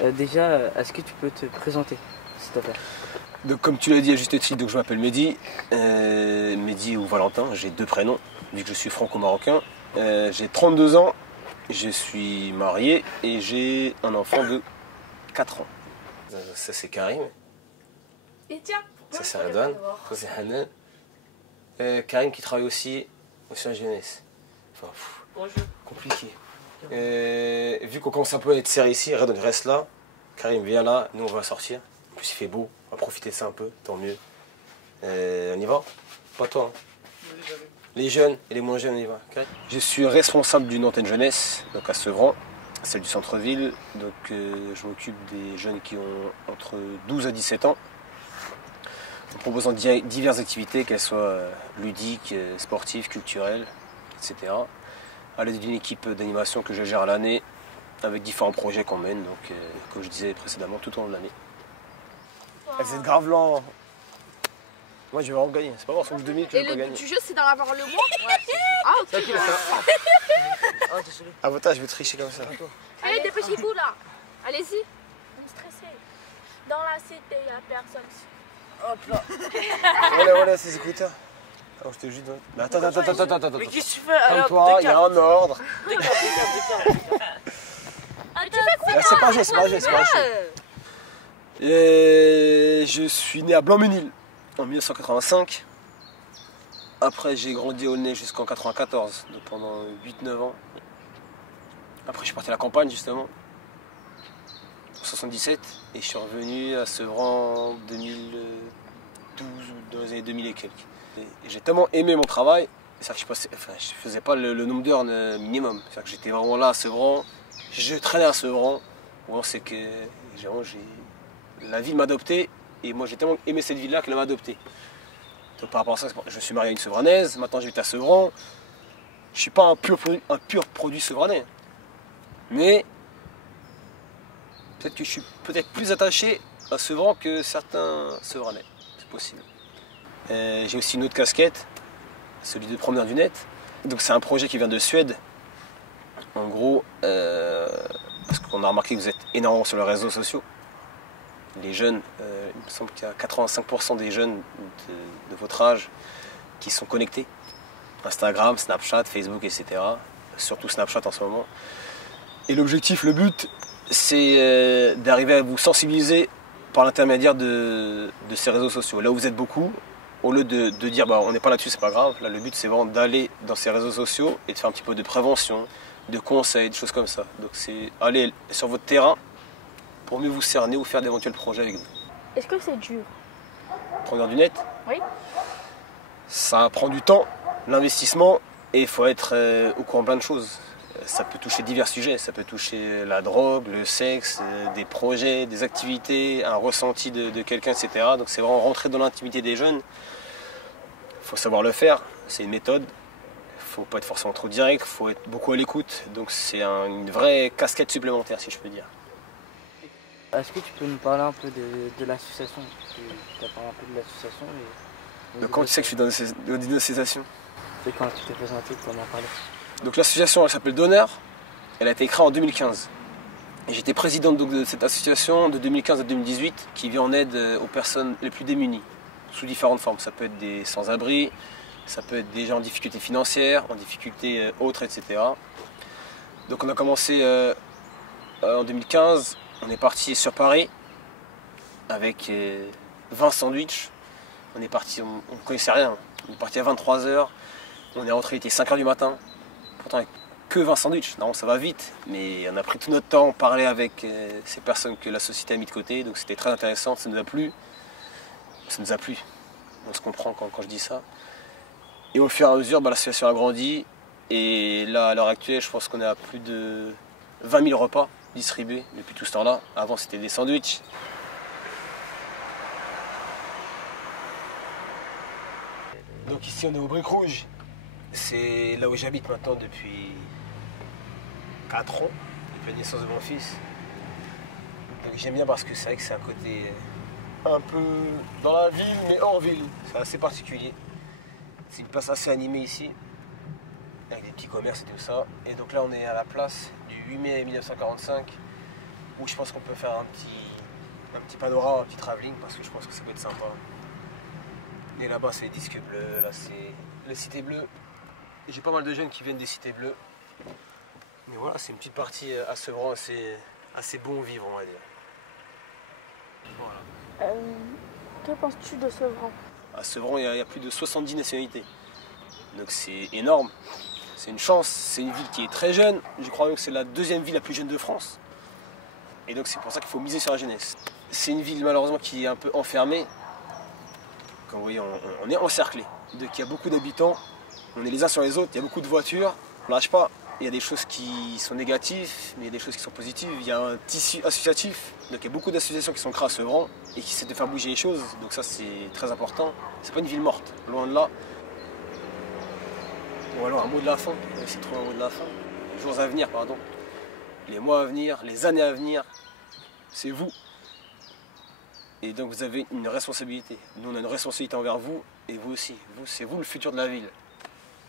Déjà, est-ce que tu peux te présenter, s'il te plaît? Donc comme tu l'as dit à juste titre, donc je m'appelle Mehdi, Mehdi ou Valentin, j'ai deux prénoms, vu que je suis franco-marocain. J'ai 32 ans, je suis marié et j'ai un enfant de 4 ans. Ça c'est Karim. Et tiens, Ça c'est Redouane, ça c'est Hanan. Karim qui travaille aussi au service jeunesse. Enfin, compliqué. Vu qu'on commence un peu à être serré ici, Redouane reste là. Karim vient là, nous on va sortir. En plus il fait beau, on va profiter de ça un peu, tant mieux. On y va? Pas toi. Hein. Les jeunes et les moins jeunes, on y va. Okay. Je suis responsable d'une antenne jeunesse, donc à Sevran, celle du centre-ville. Donc je m'occupe des jeunes qui ont entre 12 à 17 ans. En proposant diverses activités, qu'elles soient ludiques, sportives, culturelles, etc. À l'aide d'une équipe d'animation que je gère à l'année, avec différents projets qu'on mène, donc, comme je disais précédemment, tout au long de l'année. Vous êtes grave lent. Moi je vais vraiment gagner, c'est pas voir sur le 2 minutes que je vais gagner. Et le but du jeu c'est d'en avoir le moins. Ah ok. C'est qui là? Ah, désolé. Ah votre je vais tricher comme ça. Allez, dépêchez-vous là. Allez-y. On est stressé. Dans la cité, il n'y a personne. Hop là. Voilà ces écouteurs. Oh, je te jure. Mais attends. Mais qu'est-ce que tu fais? Calme-toi, il y a un ordre. Décale. C'est pas un jeu, c'est pas un jeu. Et je suis né à Blanc-Ménil en 1985. Après, j'ai grandi au Aulnay jusqu'en 94, donc pendant 8-9 ans. Après, je suis parti à la campagne, justement, en 77. Et je suis revenu à Sevran en 2012, dans les années 2000 et quelques. Et j'ai tellement aimé mon travail, c'est-à-dire que je faisais pas le nombre d'heures minimum. C'est-à-dire que j'étais vraiment là à Sevran, je traînais à Sevran. Bon, c'est que la ville m'a adopté et moi j'ai tellement aimé cette ville-là qu'elle m'a adopté. Donc par rapport à ça, je suis marié à une Sevranaise, maintenant j'habite à Sevran. Je suis pas un pur produit sevranais. Mais peut-être que je suis plus attaché à Sevran que certains Sevranais. C'est possible. J'ai aussi une autre casquette, celui de promeneur du net. Donc c'est un projet qui vient de Suède. En gros, parce qu'on a remarqué que vous êtes énormément sur les réseaux sociaux. Les jeunes, il me semble qu'il y a 85% des jeunes de votre âge qui sont connectés. Instagram, Snapchat, Facebook, etc. Surtout Snapchat en ce moment. Et l'objectif, le but, c'est d'arriver à vous sensibiliser par l'intermédiaire de ces réseaux sociaux. Là où vous êtes beaucoup, au lieu de dire bah, on n'est pas là-dessus, c'est pas grave. Là, le but, c'est vraiment d'aller dans ces réseaux sociaux et de faire un petit peu de prévention, de conseils, de choses comme ça. Donc c'est aller sur votre terrain pour mieux vous cerner ou faire d'éventuels projets avec vous. Est-ce que c'est dur? Promeneur du net? Oui. Ça prend du temps, l'investissement, et il faut être au courant de plein de choses. Ça peut toucher divers sujets, ça peut toucher la drogue, le sexe, des projets, des activités, un ressenti de quelqu'un, etc. Donc c'est vraiment rentrer dans l'intimité des jeunes. Il faut savoir le faire, c'est une méthode. Il ne faut pas être forcément trop direct, il faut être beaucoup à l'écoute. Donc c'est une vraie casquette supplémentaire, si je peux dire. Est-ce que tu peux nous parler un peu de l'association? Tu as parlé un peu de l'association. Donc comment tu sais que je suis dans une association? C'est quand tu t'es présenté, tu en as parlé. Donc l'association elle s'appelle Donneur, elle a été créée en 2015. Et j'étais président de cette association de 2015 à 2018 qui vient en aide aux personnes les plus démunies, sous différentes formes. Ça peut être des sans-abri, ça peut être des gens en difficulté financière, en difficulté autres, etc. Donc on a commencé en 2015, on est parti sur Paris avec 20 sandwichs. On est parti, on ne connaissait rien. On est parti à 23 h, on est rentré, il était 5 h du matin. Pourtant avec que 20 sandwichs, non ça va vite. Mais on a pris tout notre temps, on parlait avec ces personnes que la société a mis de côté. Donc c'était très intéressant, ça nous a plu. Ça nous a plu. On se comprend quand je dis ça. Et au fur et à mesure, l'association a grandi. Et là, à l'heure actuelle, je pense qu'on est à plus de 20 000 repas distribués depuis tout ce temps-là. Avant, c'était des sandwichs. Donc ici, on est au Briques Rouges. C'est là où j'habite maintenant depuis 4 ans, depuis la naissance de mon fils. Donc j'aime bien parce que c'est vrai que c'est un côté un peu dans la ville, mais hors ville. C'est assez particulier. C'est une place assez animée ici, avec des petits commerces et tout ça. Et donc là, on est à la place du 8 mai 1945, où je pense qu'on peut faire un petit panorama, un petit travelling, parce que je pense que ça peut être sympa. Et là-bas, c'est les disques bleus, là, c'est les cités bleues. Et j'ai pas mal de jeunes qui viennent des cités bleues. Mais voilà, c'est une petite partie à Sevran, assez bon vivre, on va dire. Voilà. Que penses-tu de Sevran? À Sevran, il y a plus de 70 nationalités. Donc c'est énorme. C'est une chance. C'est une ville qui est très jeune. Je crois même que c'est la deuxième ville la plus jeune de France. Et donc c'est pour ça qu'il faut miser sur la jeunesse. C'est une ville malheureusement qui est un peu enfermée. Comme vous voyez, on est encerclé. Donc il y a beaucoup d'habitants. On est les uns sur les autres. Il y a beaucoup de voitures. On ne lâche pas. Il y a des choses qui sont négatives, mais il y a des choses qui sont positives. Il y a un tissu associatif. Donc il y a beaucoup d'associations qui sont créées à Sevran et qui essaient de faire bouger les choses. Donc ça c'est très important. C'est pas une ville morte, loin de là. Bon alors un mot de la fin. On va essayer de trouver un mot de la fin. Les jours à venir, pardon. Les mois à venir, les années à venir, c'est vous. Et donc vous avez une responsabilité. Nous on a une responsabilité envers vous et vous aussi. Vous, c'est vous le futur de la ville.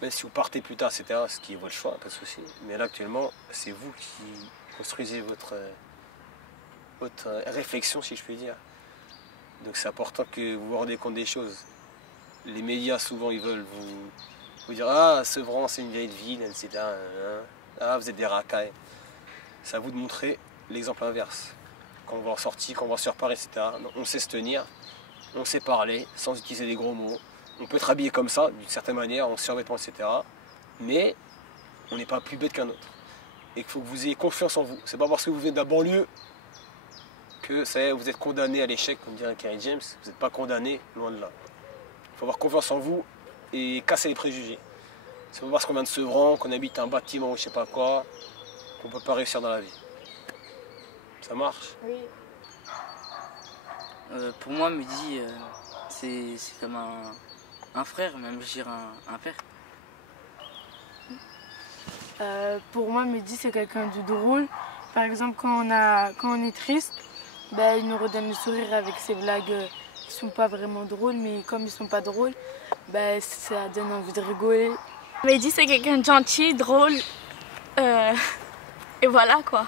Même si vous partez plus tard, etc., ce qui est votre choix, pas de souci. Mais là actuellement, c'est vous qui construisez votre réflexion, si je puis dire. Donc c'est important que vous vous rendez compte des choses. Les médias souvent ils veulent vous dire ah Sevran c'est une vieille ville, etc. Ah vous êtes des racailles. C'est à vous de montrer l'exemple inverse. Quand on va en sortie, quand on va sur Paris, etc. Donc, on sait se tenir, on sait parler sans utiliser des gros mots. On peut être habillé comme ça, d'une certaine manière, en survêtement, etc. Mais on n'est pas plus bête qu'un autre. Et qu'il faut que vous ayez confiance en vous. C'est pas parce que vous venez de la banlieue que ça y est, vous êtes condamné à l'échec, comme dirait Kerry James. Vous n'êtes pas condamné, loin de là. Il faut avoir confiance en vous et casser les préjugés. C'est pas parce qu'on vient de Sevran, qu'on habite un bâtiment ou je sais pas quoi, qu'on ne peut pas réussir dans la vie. Ça marche? Oui. Pour moi, Mehdi, c'est comme un frère, même je dirais un père. Pour moi, Mehdi, c'est quelqu'un de drôle. Par exemple, quand on est triste, ben, il nous redonne le sourire avec ses blagues qui sont pas vraiment drôles, mais comme ils sont pas drôles, ben, ça donne envie de rigoler. Mehdi, c'est quelqu'un de gentil, drôle. Et voilà quoi.